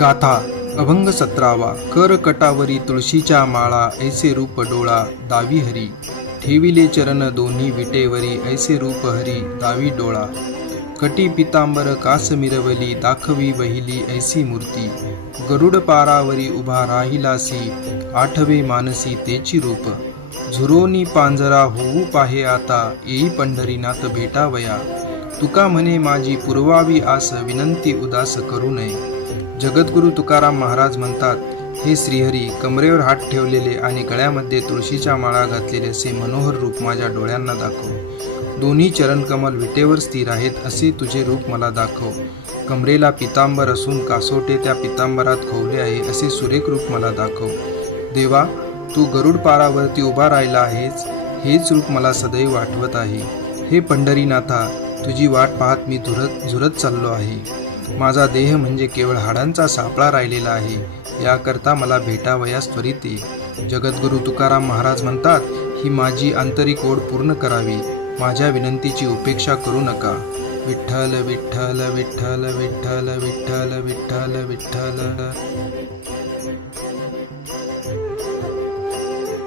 गाथा अभंग 17वा. कर कटावरी तुळशीच्या माळा, ऐसे रूप डोळा दावी हरी. ठेविले चरण दोन्ही विटेवरी, ऐसे रूप हरी दावी डोळा. कटी पितांबर कास मिरवली, दाखवी वहिली ऐसी मूर्ती. गरुड पारावरी उभा राहिलासी, आठवे मानसी तेची रूप. झुरोनी पांजरा होऊ पाहे आता, येई पंढरीनाथ भेटावया. तुका म्हणे माझी पुरवावी आस, विनंती उदास करू नये. जगद्गुरु तुकाराम महाराज म्हणतात, हे श्रीहरी, कमरेवर हात ठेवलेले आणि गळ्यामध्ये तुळशीच्या माळा घातलेले असे मनोहर रूप माझ्या डोळ्यांना दाखव. दोन्ही चरणकमल विटेवर स्थिर आहेत असे तुझे रूप मला दाखव. कमरेला पितांबर असून कासोटे त्या पितांबरात खोवले आहे असे सुरेख रूप मला दाखव. देवा, तू गरुड पारावरती उभा राहिला आहेस, हेच रूप मला सदैव आठवत आहे. हे पंढरीनाथा, तुझी वाट पाहत मी झुरत चाललो आहे. माझा देह म्हणजे केवळ हाडांचा सापळा राहिलेला आहे, याकरता मला भेटावयास त्वरित ये. जगद्गुरु तुकाराम महाराज म्हणतात, ही माझी आंतरिक ओढ पूर्ण करावी, माझ्या विनंतीची उपेक्षा करू नका. विठ्ठल विठ्ठल विठ्ठल विठ्ठल विठ्ठल विठ्ठल विठ्ठल.